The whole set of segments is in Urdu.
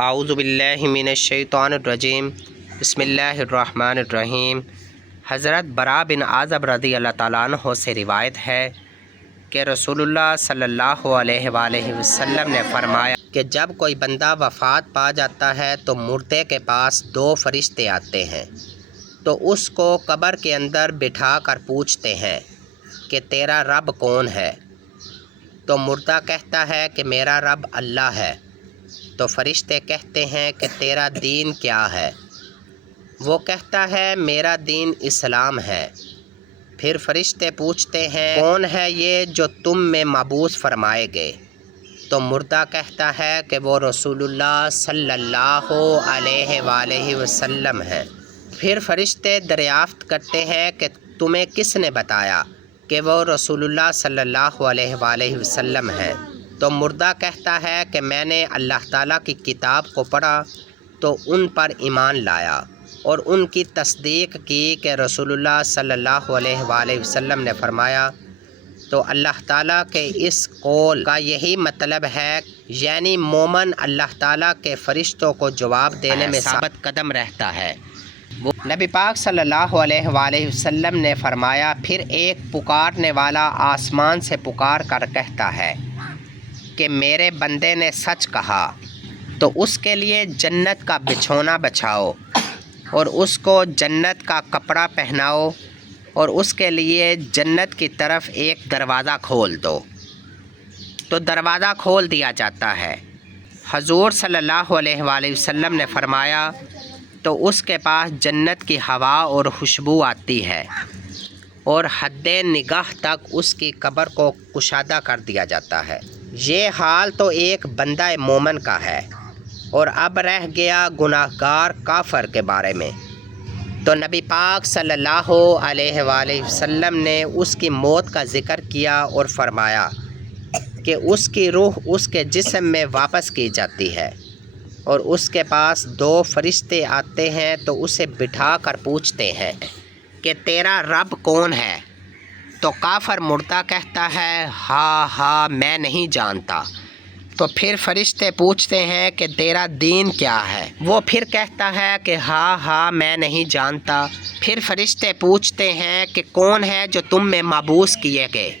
اعوذ باللہ من الشیطان الرجیم بسم اللہ الرحمن الرحیم۔ حضرت براء بن عازب رضی اللہ تعالیٰ عنہ سے روایت ہے کہ رسول اللہ صلی اللہ علیہ وآلہ وسلم نے فرمایا کہ جب کوئی بندہ وفات پا جاتا ہے تو مردے کے پاس دو فرشتے آتے ہیں تو اس کو قبر کے اندر بٹھا کر پوچھتے ہیں کہ تیرا رب کون ہے؟ تو مردہ کہتا ہے کہ میرا رب اللہ ہے۔ تو فرشتے کہتے ہیں کہ تیرا دین کیا ہے؟ وہ کہتا ہے میرا دین اسلام ہے۔ پھر فرشتے پوچھتے ہیں کون ہے یہ جو تم میں مبعوث فرمائے گئے؟ تو مردہ کہتا ہے کہ وہ رسول اللہ صلی اللہ علیہ وآلہ وسلم ہے۔ پھر فرشتے دریافت کرتے ہیں کہ تمہیں کس نے بتایا کہ وہ رسول اللہ صلی اللہ علیہ وآلہ وسلم ہے؟ تو مردہ کہتا ہے کہ میں نے اللہ تعالیٰ کی کتاب کو پڑھا تو ان پر ایمان لایا اور ان کی تصدیق کی کہ رسول اللہ صلی اللہ علیہ وآلہ وسلم نے فرمایا۔ تو اللہ تعالیٰ کے اس قول کا یہی مطلب ہے، یعنی مومن اللہ تعالیٰ کے فرشتوں کو جواب دینے میں ثابت قدم رہتا ہے۔ نبی پاک صلی اللہ علیہ وآلہ وسلم نے فرمایا پھر ایک پکارنے والا آسمان سے پکار کر کہتا ہے کہ میرے بندے نے سچ کہا، تو اس کے لیے جنت کا بچھونا بچھاؤ اور اس کو جنت کا کپڑا پہناؤ اور اس کے لیے جنت کی طرف ایک دروازہ کھول دو۔ تو دروازہ کھول دیا جاتا ہے۔ حضور صلی اللہ علیہ وآلہ وسلم نے فرمایا تو اس کے پاس جنت کی ہوا اور خوشبو آتی ہے اور حد نگاہ تک اس کی قبر کو کشادہ کر دیا جاتا ہے۔ یہ حال تو ایک بندہ مومن کا ہے، اور اب رہ گیا گناہگار کافر کے بارے میں۔ تو نبی پاک صلی اللہ علیہ وآلہ وسلم نے اس کی موت کا ذکر کیا اور فرمایا کہ اس کی روح اس کے جسم میں واپس کی جاتی ہے اور اس کے پاس دو فرشتے آتے ہیں تو اسے بٹھا کر پوچھتے ہیں کہ تیرا رب کون ہے؟ تو کافر مردہ کہتا ہے ہاں میں نہیں جانتا۔ تو پھر فرشتے پوچھتے ہیں کہ تیرا دین کیا ہے؟ وہ پھر کہتا ہے کہ ہاں میں نہیں جانتا۔ پھر فرشتے پوچھتے ہیں کہ کون ہے جو تم میں مبعوث کیے گئے؟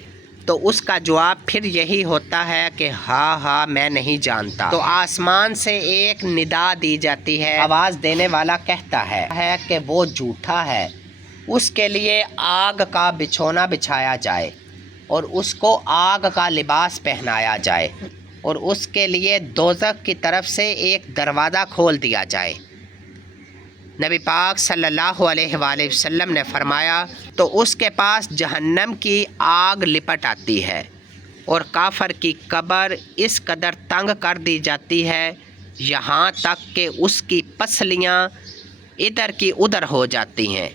تو اس کا جواب پھر یہی ہوتا ہے کہ ہاں میں نہیں جانتا۔ تو آسمان سے ایک ندا دی جاتی ہے، آواز دینے والا کہتا ہے کہ وہ جھوٹا ہے، اس کے لیے آگ کا بچھونا بچھایا جائے اور اس کو آگ کا لباس پہنایا جائے اور اس کے لیے دوزخ کی طرف سے ایک دروازہ کھول دیا جائے۔ نبی پاک صلی اللہ علیہ وآلہ وسلم نے فرمایا تو اس کے پاس جہنم کی آگ لپٹ آتی ہے اور کافر کی قبر اس قدر تنگ کر دی جاتی ہے یہاں تک کہ اس کی پسلیاں ادھر کی ادھر ہو جاتی ہیں۔